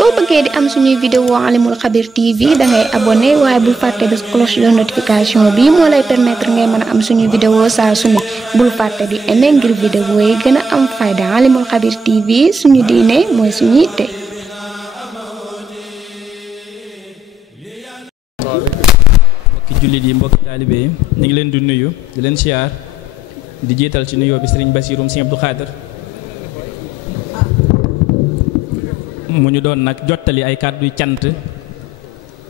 soo bëggee di am suñuy vidéo Alimul Khabir TV da ngay abonné waaye bul fàtte bés cloche de notification bi moo lay permettre ngay mën a am suñuy vidéo saa su ne bul fàtte di aimé ngir vidéo yi gën a am fayda Alimul Khabir TV suñu diine mooy suñu yitte. mbokki jullit yi mbokki taalibe yi ñu ngi leen di nuyu di leen siyaar di jiital ci nuyoo bi Serigne Bassirou Serigne Abdou Khadir mu ñu doon nag jottali ay kàddu yu cant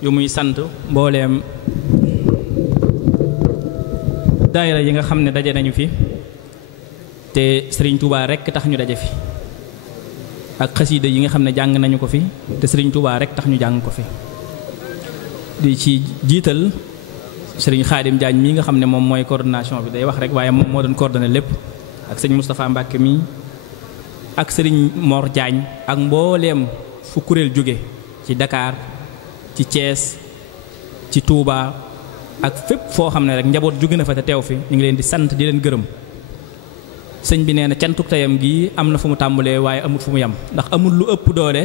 yu muy sant mbooleem daayira yi nga xam ne daje nañu fi te Serigne Touba rekk tax ñu daje fi ak xasiida yi nga xam ne jàng nañu ko fi te Serigne Touba rekk tax ñu jàng ko fi di ci jiital Serigne Khadim Diagne mii nga xam ne moom mooy coordination bi day wax rek waaye moom moo doon coordonné lépp ak sëñ Moustapha Mbacke mii ak Serigne Mor Diagne ak mbooleem fu kuréel jóge ci Dakar ci Thiès ci Touba ak fépp foo xam ne rek njaboot jóge na fa te teew fi ñu ngi leen di sant di leen gërëm sëñ bi nee na cantuk tayam gi am na fu mu tàmbalee waaye amul fu mu yem ndax amul lu ëpp doole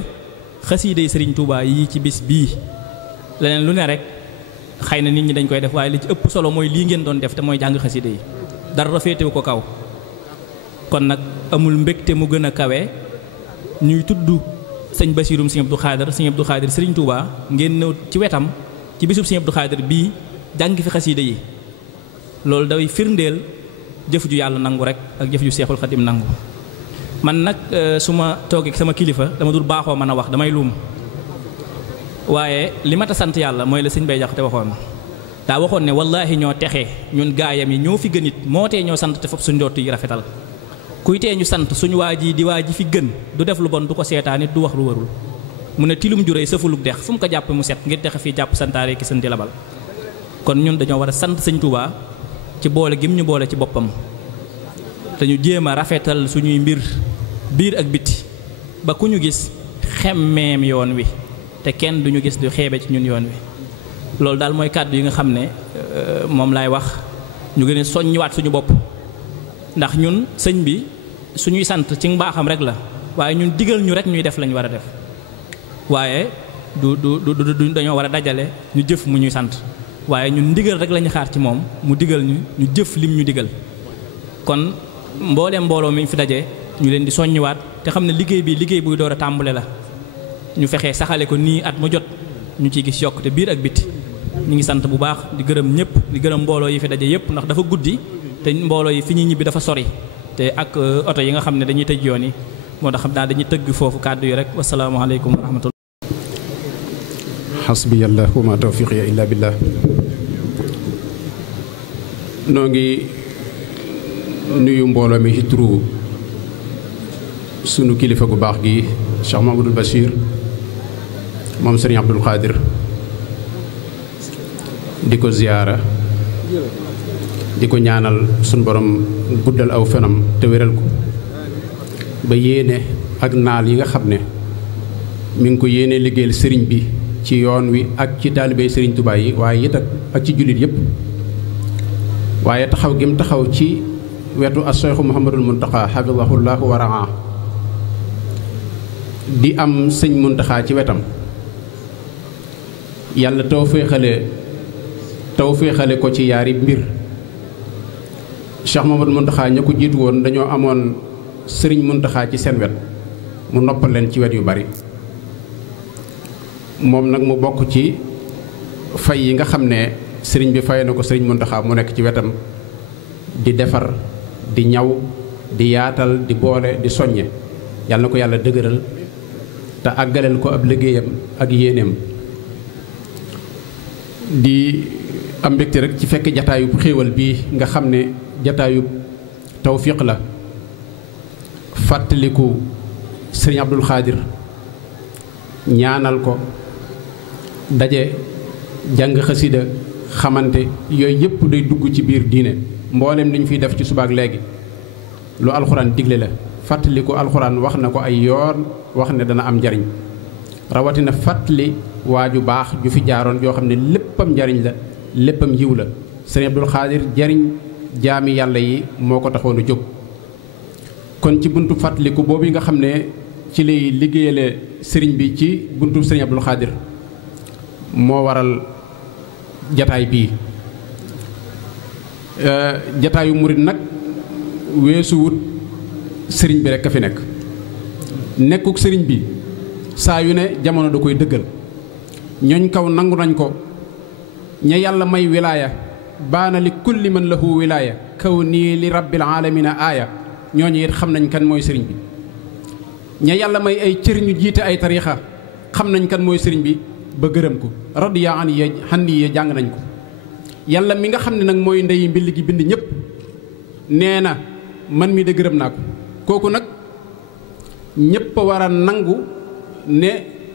xasiiday Serigne Touba yi ci bis bii leneen lu ne rek xëy na nit ñi dañ koy def waaye li ci ëpp solo mooy lii ngeen doon def te mooy jàng xasiida yi dara féetewu ko kaw kon nag amul mbégte mu gën a kawe ñuy tudd sëñ Bassirou Serigne Abdou Khadir Serigne Touba ngeen ñëw ci wetam ci bisub Serigne Abdou Khadir bii jàng fi xasiida yi loolu day firndeel jëf ju yàlla nangu rek ak jëf ju Seexul Xadim nangu man nag su ma toogee sama kilifa dama dul baaxoo mën a wax damay luum waaye li mat a sant yàlla mooy la sëñ Bay Jaxate waxoon daa waxoon ne wallaahi ñoo texee ñun gaayam yi ñoo fi gën it moo tee ñoo sant te fop suñ njott yi rafetal kuy tee ñu sant suñu waa ji di waa ji fi gën du def lu bon du ko seetaan it du wax lu warul mu ne tilum juréy sëfulug dex fu mu ko jàpp mu set ngir texe fii jàpp santaare ki santi labal kon ñun dañoo war a sant sëñ Touba ci boole gim ñu boole ci boppam te ñu jéem a rafetal suñuy mbir biir ak biti ba ku ñu gis xemmeem yoon wi te kenn duñu gis du xeebe ci ñun yoon wi loolu daal mooy kàddu yi nga xam ne moom laay wax ñu gën a soññiwaat suñu bopp ndax ñun sëñ bi suñuy sant ci mbaaxam rek la waaye ñun digal ñu rek ñuy def lañu war a def waaye du dañoo war a dajale ñu jëf mu ñuy sant waaye ñun ndigal rek lañu xaar ci moom mu digal ñu jëf lim ñu digal kon mbooleem mbooloo mi fi daje ñu leen di soññiwaat te xam ne liggéey bi liggéey buy door a tàmbale la ñu fexee saxale ko nii at mu jot ñu ciy gis yokkute biir ak biti ñu ngi sant bu baax di gërëm ñëpp di gërëm mbooloo yi fi daje yëpp ndax dafa guddi te mbooloo yi fi ñuy ñibbi dafa sori te ak oto yi nga xam ne dañuy tëj yoon yi moo tax xam naa dañuy tëgg foofu kàddu yi rek wasalaamaaleykum wa rahmatullah xasbiyallah wa ma tawfiqiya illa billah noo ngi nuyu mbooloo mi ci turu sunu kilifa gu baax gi Cheikh Mamadou Bachir moom Serigne Abdou Khadir di ko ziyaara di ko ñaanal sunu borom guddal aw fenam te wéral ko ba yéene ak naal yi nga xam ne mi ngi ko yéene liggéeyal sëriñ bi ci yoon wi ak ci taalibey Serigne Touba yi waaye it ak ci jullit yépp waaye taxaw gi mu taxaw ci wetu as-Cheikh Mouhamadul Muntaxa xafidahullahu wa raa di am sëñ Muntaxa ci wetam yàlla tawféexale ko ci yaari mbir Cheikh Mouhamadul Muntaxa ña ko jiitu woon dañoo amoon sëriñ Muntaxa ci seen wet mu noppal leen ci wet yu bari moom nag mu bokk ci fay yi nga xam ne sëriñ bi fay na ko sëriñ Muntaxa mu nekk ci wetam di defar di ñaw di yaatal di boole di soññe yàlla na ko yàlla dëgëral te àggaleel ko ab liggéeyam ak yéeneem di am mbégte rek ci fekk jataayub xéewal bii nga xam ne jataayub tawfiq la fàttaliku sëriñ Abdou Khadir ñaanal ko daje jàng xasida xamante yooyu yëpp day dugg ci biir diine mboolem li ñu fiy def ci subaak léegi lu alxuraan digle la fàttaliku alxuraan wax na ko ay yoon wax ne dana am njariñ rawatina fàttali waa ju baax ju fi jaaroon yoo xam ne léppam njariñ la léppam yiw la sëriñ Abdou Khadir jariñ jaami yàlla yi moo ko taxoon a jóg kon ci buntu fàttaliku boobu nga xam ne ci lay liggéeyale sëriñ bi ci buntu sëriñ Abdul Xaadir moo waral jataay bii jataayu murit nag weesu wut sëriñ bi rekk a fi nekk nekkuk sëriñ bi saa yu ne jamono da koy dëggal ñooñ kaw nangu nañ ko ña yàlla may wilaaya baana li kulli man lahu wilaaya kaw nii li rabbil aalamiina aaya ñooñu it xam nañ kan mooy sëriñ bi ña yàlla may ay cër ñu jiite ay tariixa xam nañ kan mooy sëriñ bi ba gërëm ko radiya an ya xanni ya jàng nañ ko yàlla mi nga xam ne nag mooy ndeyi mbill gi bind ñëpp nee na man mi de gërëm naa ko kooku nag ñëpp a war a nangu ne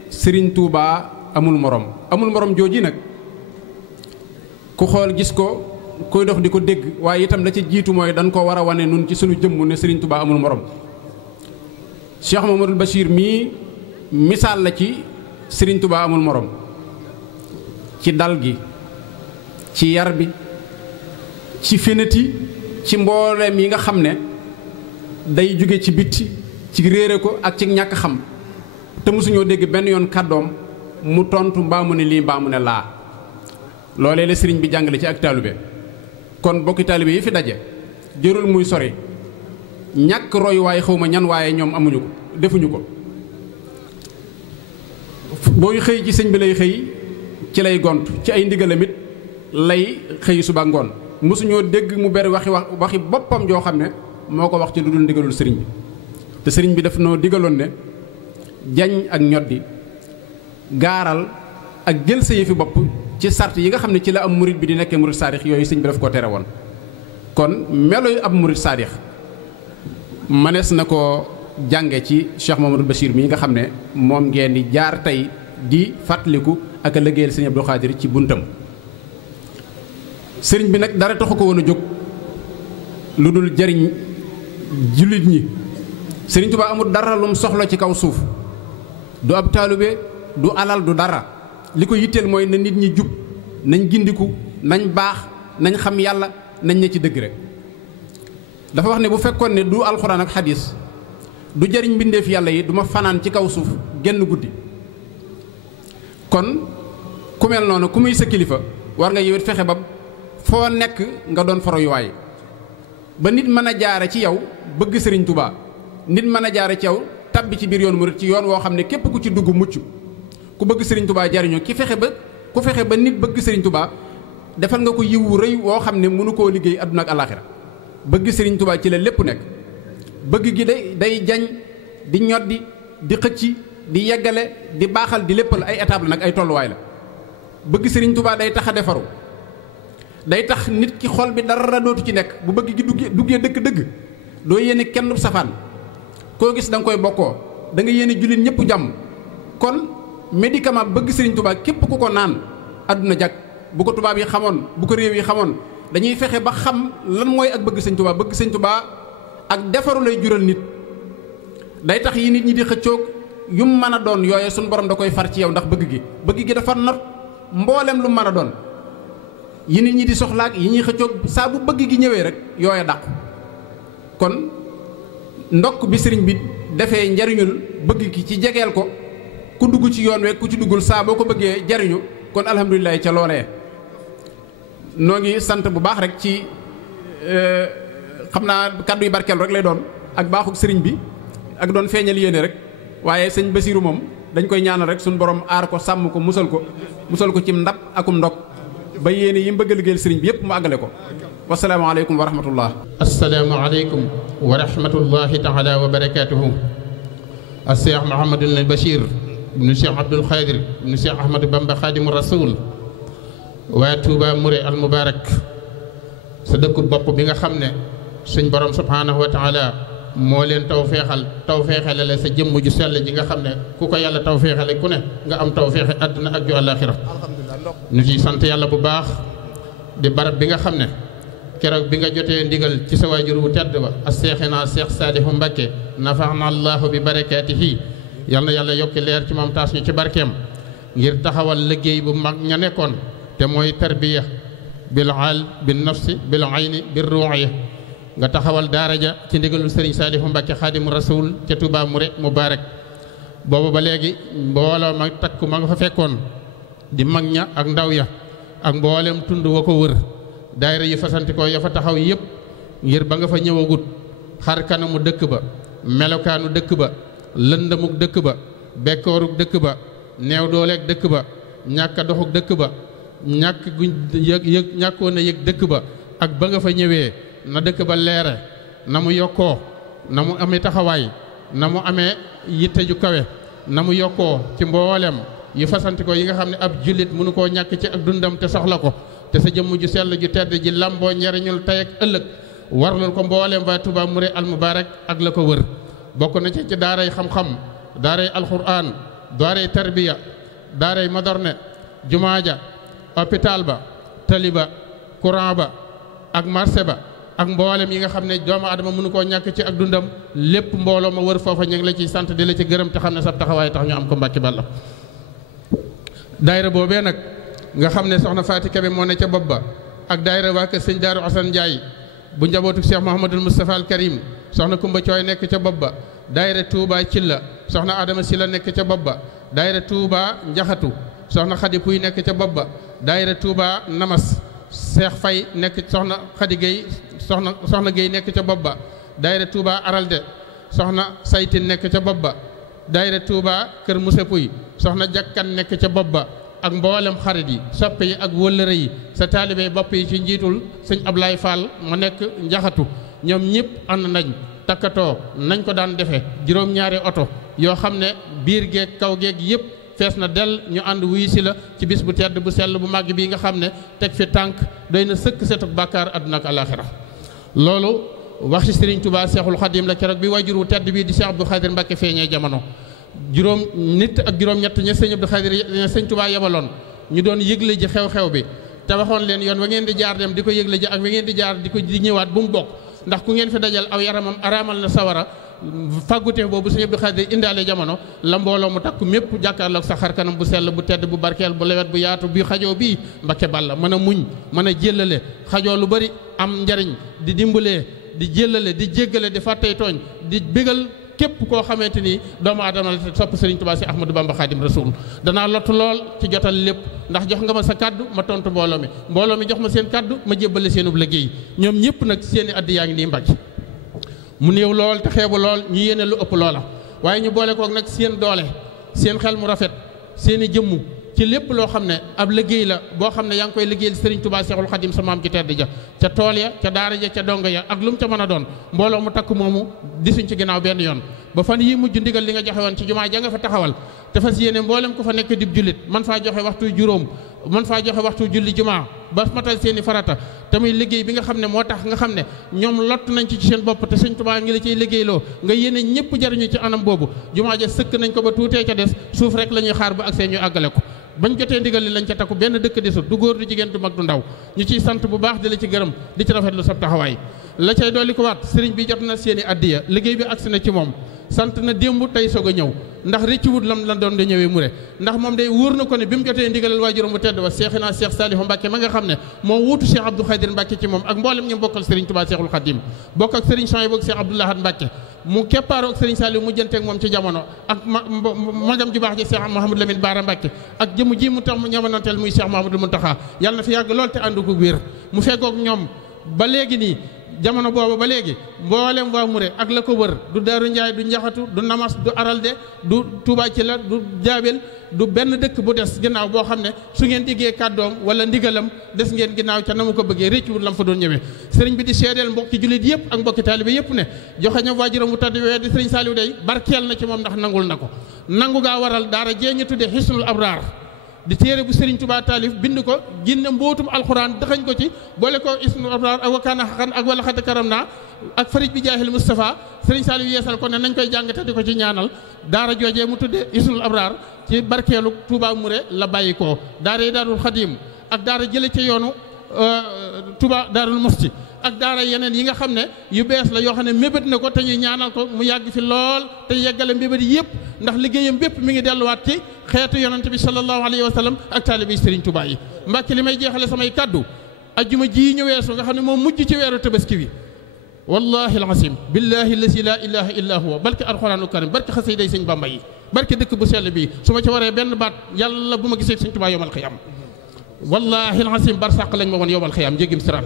sëriñ Tuubaa amul morom jooji nag ku xool gis ko koy dox di ko dégg waaye itam la ca jiitu mooy dañ ko war a wane nun ci sunu jëmm ne sëriñ Tuubaa amul morom Cheikh Mamadou Bachir mii misaal la ci sëriñ Tuubaa amul morom ci dal gi ci yar bi ci fénati ci mbooleem yi nga xam ne day jóge ci bitti ci réere ko ak ci ñàkk xam te mosuñoo dégg benn yoon kàddoom mu tontu mbaa mu ne lii mbaa mu ne laa loolee la sëriñ bi jàngale ci ak taalibe kon bokki taalibe yi fi daje jërul muy sori ñàkk roy waaye xawma ñan waaye ñoom amuñu ko defuñu ko booy xëy ci sëñ bi lay xëy ci lay gont ci ay ndigalam it lay xëy suba ngoon mosuñoo dégg mu bari waxi boppam joo xam ne moo ko wax ci lu dul ndigalul sëriñ bi te sëriñ bi daf noo digaloon ne jañ ak ñoddi gaaral ak jël sa yëfi bopp ci sart yi nga xam ne ci la am murit bi di nekkee murit saadix yooyu sëñ bi daf koo tere woon kon meloy ab murit saadix mënees na ko jànge ci Cheikh Mamadou Bachir mii nga xam ne moom ngeen di jaar tey di fàttaliku ak a liggéeyal sëñ Abdou Khadir ci buntam sëriñ bi nag dara taxu ko woon a jóg lu dul jariñ jullit ñi sëriñ Tuubaa amul dara lum soxla ci kaw suuf du ab taalibe du alal du dara li ko yitteel mooy na nit ñi jub nañ gindiku nañ baax nañ xam yàlla nañ ne ci dëgg rek dafa wax ne bu fekkoon ne du alxuraan ak xadiis du jariñ mbindeef yàlla yi du ma fanaan ci kaw suuf genn guddi kon ku mel noonu ku muy sa kilifa war nga yowit fexe ba foo nekk nga doon foroyuwaay ba nit mën a jaare ci yow bëgg sëriñ Tuubaa nit mën a jaare ci yow tabbi ci biir yoon murit ci yoon woo xam ne képp ku ci dugg mucc ku bëgg sëriñ Tuubaa jariñu ku fexe ba nit bëgg sëriñ Tuubaa defal nga ko yiwu rëy woo xam ne mënu koo liggéey àdduna ak alaaxira bëgg sëriñ Tuubaa ci la lépp nekk bëgg gi day jañ di ñoddi di xëcci di yeggale di baaxal di léppal ay étape la nag ay tolluwaay la bëgg sëriñ Tuubaa day tax a defaru day tax nit ki xol bi dara dootu ci nekk bu bëgg gi duggee dëgg doo yéene kenn safaan koo gis da nga koy bokkoo da nga yéene jullit ñëpp jàmm kon médicament bëgg sëriñ Tuubaa képp ku ko naan àdduna jag bu ko tubaab yi xamoon bu ko réew yi xamoon dañuy fexe ba xam lan mooy ak bëgg sëriñ Tuubaa bëgg sëriñ Tuubaa ak defaru lay jural nit day tax yi nit ñi di xëccoog yum mën a doon yooye suñu borom da koy far ci yow ndax bëgg gi dafa not mboolem lu mën a doon yi nit ñi di soxlaak yi ñuy xëccoog saa bu bëgg gi ñëwee rek yooye dàqu kon ndokk bi sëriñ bi defee njariñul bëgg gi ci jegeel ko ku dugg ci yoon we ku ci duggul saa boo ko bëggee jariñu kon alhamdulilah ca loolee noo ngi sant bu baax rek ci xam naa kàddu yu barkeel rek lay doon ak baaxuk sëriñ bi ak doon feeñal yéene rek waaye sëñ Basiiru moom dañ koy ñaanal rek suñu borom aar ko sàmm ko musal ko ci ndab akum ndog ba yéene yi mu bëgg a liggéeyal sëriñ bi yëpp mu àggale ko wasalaamaaleykum wa rahmatullah asalaamaaleykum wa rahmatullahi taala wa barakaatuhu a Cheikh Mouhamadul Bachir ibnu Cheikh Abdoul Khadir ibnu Cheikh Ahmadou Bamba Khadimu Rasoul waa Touba Mouré al Mubarak sa dëkku bopp bi nga xam ne suñ borom subhaanahu wa taala moo leen tawfeexale la sa jëmm ju sell ji nga xam ne ku ko yàlla tawfeexale ku ne nga am tawfeexe àdduna ak ju àllaaxira ñu ciy sant yàlla bu baax di barab bi nga xam ne keroog bi nga jotee ndigal ci sa waajur wu tedd ba as seexinaa Seex Saalihu Mbàkke nafaana allaahu bi barakaatihi yal na yàlla yokki leer ci moom taas ñu ci barkeem ngir taxawal liggéey bu mag ña nekkoon te mooy tarbiya bil aal bil nafsi bil ayni bir ruuya nga taxawal daara ja ci ndigalul sëriñ Saalihu Mbàkke Xaadimu Rasuul ca Touba Mouré Mubaarak booba ba léegi mbooloo ma takku ma nga fa fekkoon di mag ña ak ndaw ya ak mboolem tund wa ko wër daayira yi fasanti ko ya fa taxaw yépp ngir ba nga fa ñëwagut xar kanamu dëkk ba melokaanu dëkk ba lëndamuk dëkk ba bekkooruk dëkk ba neew dooleeg dëkk ba ñàkk a doxuk dëkk ba ñàkk gu ñàkkoon a yëg dëkk ba ak ba nga fa ñëwee na dëkk ba leere na mu yokkoo na mu amee taxawaay na mu amee yitte ju kawe na mu yokkoo ci mboolem yu fasanti ko yi nga xam ne ab jullit mënu koo ñàkk ci ak dundam te soxla ko te sa jëmm ju sell ju tedd ji lamboo njariñul tey ak ëllëg warlul ko mboolem waa Touba Mouride al Mubarak ak la ko wër bokk na ci daaray xam-xam daaray alxuraan daaray tarbiya daaray moderne jumaa ja hôpital ba tali ba courant ba ak marché ba ak mboolem yi nga xam ne doomu adama mënu koo ñàkk ci ak dundam lépp mbooloo ma wër foofa ñu ngi la ciy sant di la ci gërëm te xam ne sab taxawaay tax ñu am ko Mbàkke Balla daayira boobee nag nga xam ne soxna Faati Kebe moo ne ca bopp ba ak daayira waa kër sëñ Daaru Asan Njaay bu njabootu Cheikh Mouhamadul Moustapha al Karim soxna Kumba Cooy nekk ca bopp ba daayira Touba Cilla soxna Adama Sila nekk ca bopp ba daayira Touba Njaxatu soxna Xadi Puy nekk ca bopp ba daayira Touba Namas Cheikh Fay nekk soxna Xadi Gueye soxna Gueye nekk ca bopp ba daayira Touba Aralde soxna Saytin nekk ca bopp ba daayira Touba Kër Moussa Puy soxna Jakkan nekk ca bopp ba ak mboolem xarit yi soppe yi ak wëllëre yi sa taalibe bopp yi ci njiitul sëñ Ablaye Fall mu nekk Njaxatu ñoom ñëpp ànd nañ takkatoo nañ ko daan defee juróom-ñaari oto yoo xam ne biir geeg kaw geeg yëpp fees na del ñu ànd wuyu si la ci bis bu tedd bu sell bu màgg bii nga xam ne teg fi tànk doy na sëkk setuk bàkkaar àdduna ak alaaxira loolu wax ci Sëriñ Tuubaa Seexul Xadiim la keroog bi wajur wu tedd bii di Cheikh Abdou Khadir Mbacke feeñee jamono juróom nit ak juróom-ñett ña sëñ Abdou Khadir sëñ Tuubaa yebaloon ñu doon yëgle ji xew-xew bi te waxoon leen yoon wa ngeen di jaar dem di ko yëgle ji ak wa ngeen di jaar di ko di ñëwaat bu mu bokk ndax ku ngeen fi dajal aw yaramam araamal na sawara fàgguteef boobu sëñ Abdou Khadir indaale jamono la mbooloo mu takku mépp jàkkaarloog sa xar kanam bu sell bu tedd bu barkeel bu lewet bu yaatu bi xajoo bii Mbacke Balla mën a muñ mën a jéllale xajoo lu bari am njariñ di dimbalee di jéllale di jéggale di fàttey tooñ di bégal képp koo xamante ni doomu aadama la sopp Serigne Touba si Ahmadou Bamba Khadim Rasoul danaa lottu lool ci jotal lépp ndax jox nga ma sa kaddu ma tontu mbooloo mi jox ma seen kaddu ma jébbale seenub liggéey ñoom ñëpp nag seeni addi yaa ngi nii Mbacke mu néew lool te xeebu lool ñu yéene lu ëpp loola waaye ñu boole kook nag seen doole seen xel mu rafet seeni jëmmu ci lépp loo xam ne ab liggéey la boo xam ne yaa ngi koy liggéeyal Serigne Touba Seexul Xadim sa maam ci tedd ja ca tool ya ca daara ja ca donga ya ak lu mu ca mën a doon mbooloo mu takk moomu disuñ ci ginnaaw benn yoon ba fan yii mujj ndigal li nga joxe woon ci jumaa ja nga fa taxawal te fas yéene mboolem ku fa nekk dib jullit man faa joxe waxtu juróom man faa joxe waxtu julli jumaa ba matal seeni farata te muy liggéey bi nga xam ne moo tax nga xam ne ñoom lott nañ ci seen bopp te Sëñ Touba ngi la ciy liggéeyloo nga yéene ñëpp jariñu ci anam boobu jumaa ja sëkk nañ ko ba tuutee ca des suuf rek la ñuy xaar ba agsee ñu àggale ko bañ jotee ndigal li lañ ca takku benn dëkk desut du góor du jigéen du mag du ndaw ñu ciy sant bu baax di la ci gërëm di ci rafetlu sab taxawaay la cay dolli ko waat sëriñ bi jot na seeni addiya liggéey bi agsi na ci moom sant na démb tey soog a ñëw ndax rëcc wut lam la doon da ñëwee mure ndax moom day wóor na ko ne bi mu jotee ndigalal waajuram bu tedd wa Seexina Seex Saalihu Mbàkke ma nga xam ne moo wuutu Cheikh Abdou Khadir Mbàkke ci moom ak mboolem ñu bokkal Sëriñ Tuubaa Seexul Xadim bokk ak Sëriñ Souhaïbou ak Cheikh Abdou Lahad Mbàkke mu keppaaroo ak Sëriñ Saalihu mu jënteeg moom ci jamono ak magam ju baax ji Cheikh Mouhamadou Lamine Bara Mbàkke ak jëmu ji mu tax mu ñamananteel muy Cheikh Mouhamadou Mountakha yàlla na fi yàgg lool te àndu ko wér mu feggoog ñoom ba léegi nii jamono boobu ba léegi mboolem waa Mouride ak la ko wër du Daaru Njaay du Njaxatu du Namas du Aralde du Touba ci la du Jaabel du benn dëkk bu des ginnaaw boo xam ne su ngeen diggee kàddoom wala ndigalam des ngeen ginnaaw ca na mu ko bëggee réccuwut lam fa doon ñëwee sëriñ bi di seedeel mbokki jullit yëpp ak mbokki taalibe yëpp ne joxe ñam waajuram bu tedd wee di sëriñ Saliou day barkeel na ci moom ndax nangul na ko nangu gaa waral daara jee ñu tuddee Hisnul Abraar di téere bu Serigne Touba taalif bind ko ginne mbootum alxuraan dëxañ ko ci boole ko Hisnul Abraar ak wakaana xaqan ak wala xadd karam naa ak farij bi jaahil Moustapha Serigne Saliou yeesal ko ne nañ koy jàng te di ko ci ñaanal daara joojee mu tuddee Hisnul Abraar ci barkeelu Touba Mouride la bàyyi ko daara yi Daarul Xadim ak daara jële ci yoonu Touba Daarul Musti ak daara yeneen yi nga xam ne yu bees la yoo xam ne mébét na ko te ñuy ñaanal ko mu yàgg fi lool te yeggale mbébét yëpp ndax liggéeyam bépp mi ngi delluwaat ci xeetu yonante bi sallallahu alayhi wa sallam ak taalibe Serigne Touba yi Mbàkke li may jeexale samay kaddu ajjuma ji ñu weesu nga xam ne moom mujj ci weeru tabaski wi wallahi alazim billahi allazi la ilaha illa huwa barke alxuraanu karim barke xasida yi sëñ Bamba yi barke dëkk bu sell bii su ma ci waree benn baat yàlla bu ma gisee Sëñ Tuubaa yowmal xiyaam wallaahi alazim barsàq lañ ma woon yowmal xiyaam jéggim siraat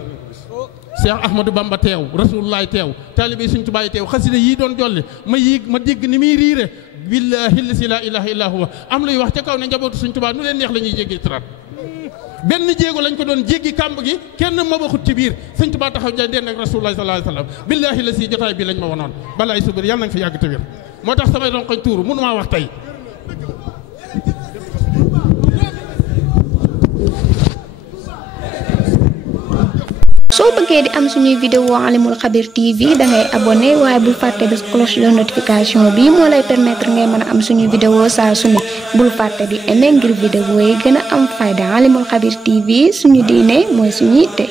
Cheikh Ahmadou Bamba teew Rasulullaay teew taalibe Sëñ Tuubaa yi teew xasida yii doon jolli ma dégg ni muy riire billaahi lasi laa ilaaha illaa huwa am luy wax ca kaw ne njabootu Sëñ Tuubaa nu leen neex la ñuy jéggi siraat benn jéego lañ ko doon jéggi kàmb gi kenn ma waxut ci biir Sëñ Tuubaa taxaw ja den ak Rasulullaay sallallaahu alayhi wa sallam billaahi lasi jotaay bi lañ ma wonoon balaay subir yàlla nañ fi yàgg te wér moo tax samay doon koñ tuuru mënu maa wax tey soo bëggee di am suñuy vidéo Alimul Xabir TV dangay abonné waaye bul fàtte bés cloche de notification bi moo lay permettre ngay mën a am suñuy vidéo saa su ne bul fàtte di aimer ngir vidéo yi gën a am fayda Alimul Xabir TV suñu diine mooy suñu yitte